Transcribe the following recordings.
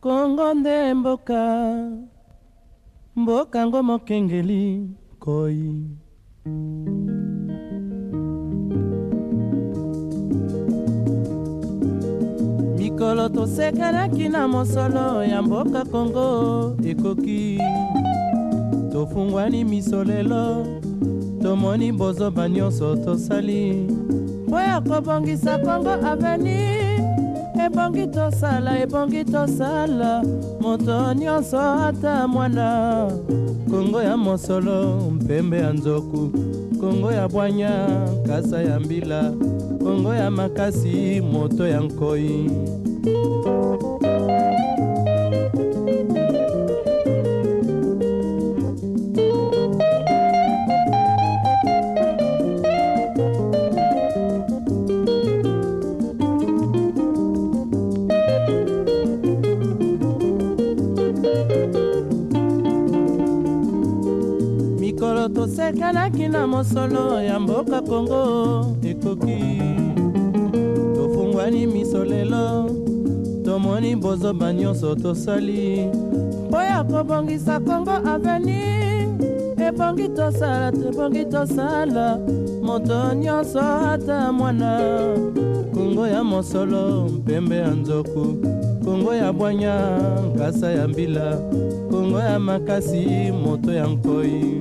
Kongo nde mboka ngo mokengeli koi. Mikolo tosekanaki na mosolo ya mboka Kongo ekoki. Tofungwani misolelo, tomoni bozoba nyonso tosali. Po ya kobongisa Kongo aveni. Ebongi tosala, moto nyonso ata mwana. Kongo ya mosolo, mpembe ya nzoku. Kongo ya bwanya, kasa ya mbila. Kongo ya makasi, moto ya nkoi. Mikolo tosekanaki na mosolo ya mboka Kongo ekoki. Tofungwani misolelo, tomoni bozoba nyonso tosali. Po ya kobongisa Kongo aveni. Ebongi tosala, moto nyonso ata mwana. Kongo ya mosolo, mpembe ya nzoku. Kongo ya bwanya, kasa ya mbila. Kongo ya makasi, moto ya nkoi.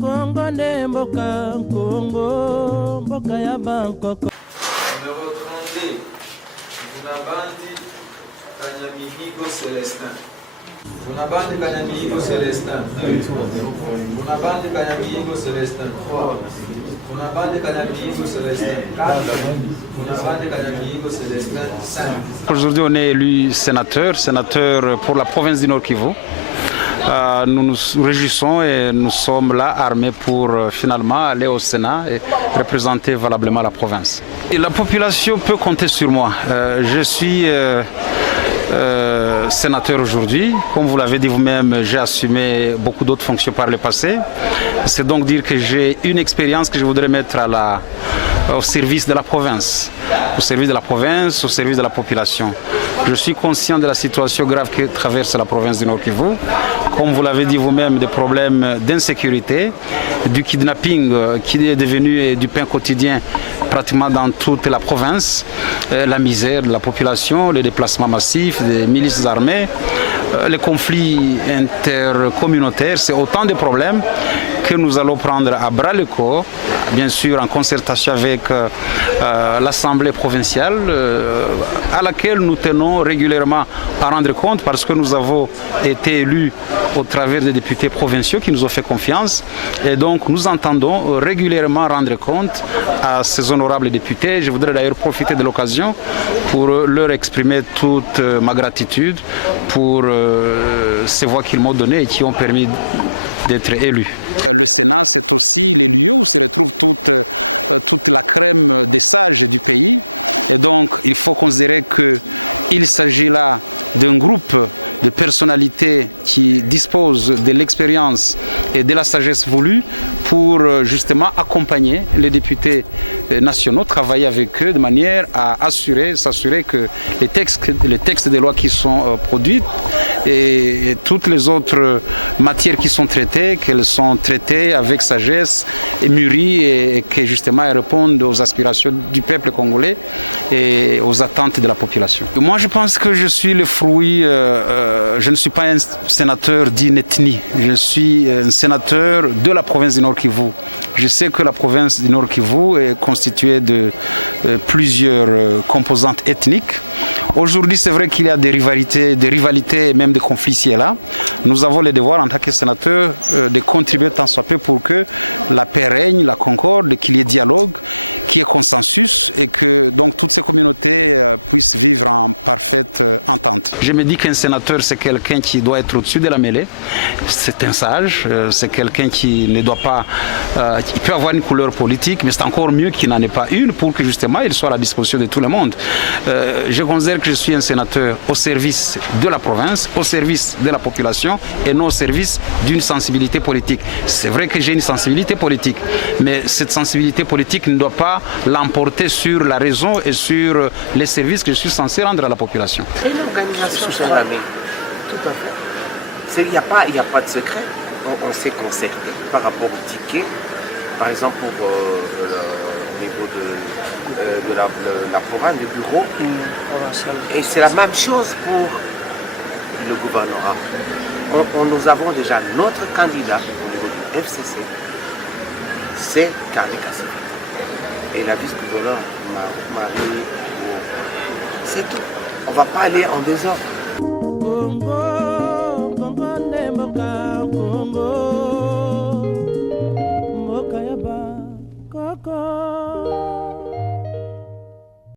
Kongo nde mboka, Kongo mboka ya Bangkok. Numéro 32, Bunabandi Kanyamihigo Célestin. Bunabandi Kanyamihigo Célestin. Bunabandi Kanyamihigo Célestin. Bunabandi Kanyamihigo Célestin. Bunabandi Kanyamihigo Célestin. 5. Aujourd'hui, on est élu sénateur pour la province du Nord Kivu. Nous nous réjouissons et nous sommes là armés pour finalement aller au Sénat et représenter valablement la province. Et la population peut compter sur moi. Je suis sénateur aujourd'hui. Comme vous l'avez dit vous-même, j'ai assumé beaucoup d'autres fonctions par le passé. C'est donc dire que j'ai une expérience que je voudrais mettre au service de la province. Au service de la province, au service de la population. Je suis conscient de la situation grave que traverse la province du Nord Kivu. Comme vous l'avez dit vous-même, des problèmes d'insécurité, du kidnapping qui est devenu du pain quotidien pratiquement dans toute la province, la misère de la population, les déplacements massifs des milices armées, les conflits intercommunautaires, c'est autant de problèmes que nous allons prendre à bras le corps, bien sûr en concertation avec l'Assemblée provinciale, à laquelle nous tenons régulièrement à rendre compte parce que nous avons été élus au travers des députés provinciaux qui nous ont fait confiance et donc nous entendons régulièrement rendre compte à ces honorables députés. Je voudrais d'ailleurs profiter de l'occasion pour leur exprimer toute ma gratitude pour ces voix qu'ils m'ont données et qui ont permis d'être élus. Le Sénat, c'est aussi les lieux où se retrouve toute la crème des sages du pays. Et donc, il faut considérer qu'il s'agit là d'un groupe de personnalités qui disposent de l'expérience et de la sagesse voulue pour justement accompagner les députés nationaux, travailler avec eux de manière à s'assurer que les textes des lois qui sont produits et toutes les autres matières qui sont traitées, qu'elles sont traitées avec sagesse et mûries et que justement elles répondent aux aspirations du peuple congolais et aux attentes de la population. Moi je pense que je suis le fruit, je ne suis pas un sénateur d'une ethnie, je suis un sénateur de la province du Nord Kivu. Je sais que la province du Nord Kivu est constituée de plusieurs composantes ethniques. Aujourd'hui, c'est vrai qu'il y a des rivalités et même des conflits ici et là. Nous avons le devoir en tant que sénateurs de contribuer tant soit peu pour que la paix règne, la concorde, qu'il y ait dialogue, qu'il y ait consensus et que donc toutes ces communautés puissent vivre en parfaite entente. Je me dis qu'un sénateur, c'est quelqu'un qui doit être au-dessus de la mêlée. C'est un sage, c'est quelqu'un qui ne doit pas... il peut avoir une couleur politique, mais c'est encore mieux qu'il n'en ait pas une pour que justement il soit à la disposition de tout le monde. Je considère que je suis un sénateur au service de la province, au service de la population et non au service d'une sensibilité politique. C'est vrai que j'ai une sensibilité politique, mais cette sensibilité politique ne doit pas l'emporter sur la raison et sur les services que je suis censé rendre à la population. C'est une organisation sur la main. Tout à fait. Il n'y a pas de secret. On s'est concerté par rapport au ticket. Par exemple, pour au niveau de la province, le bureau. Et c'est la même chose pour le gouvernorat. Nous avons déjà notre candidat au niveau du FCC. C'est Carly Kassé. Et la vice-gouverneur Marie, c'est tout. On ne va pas aller en désordre.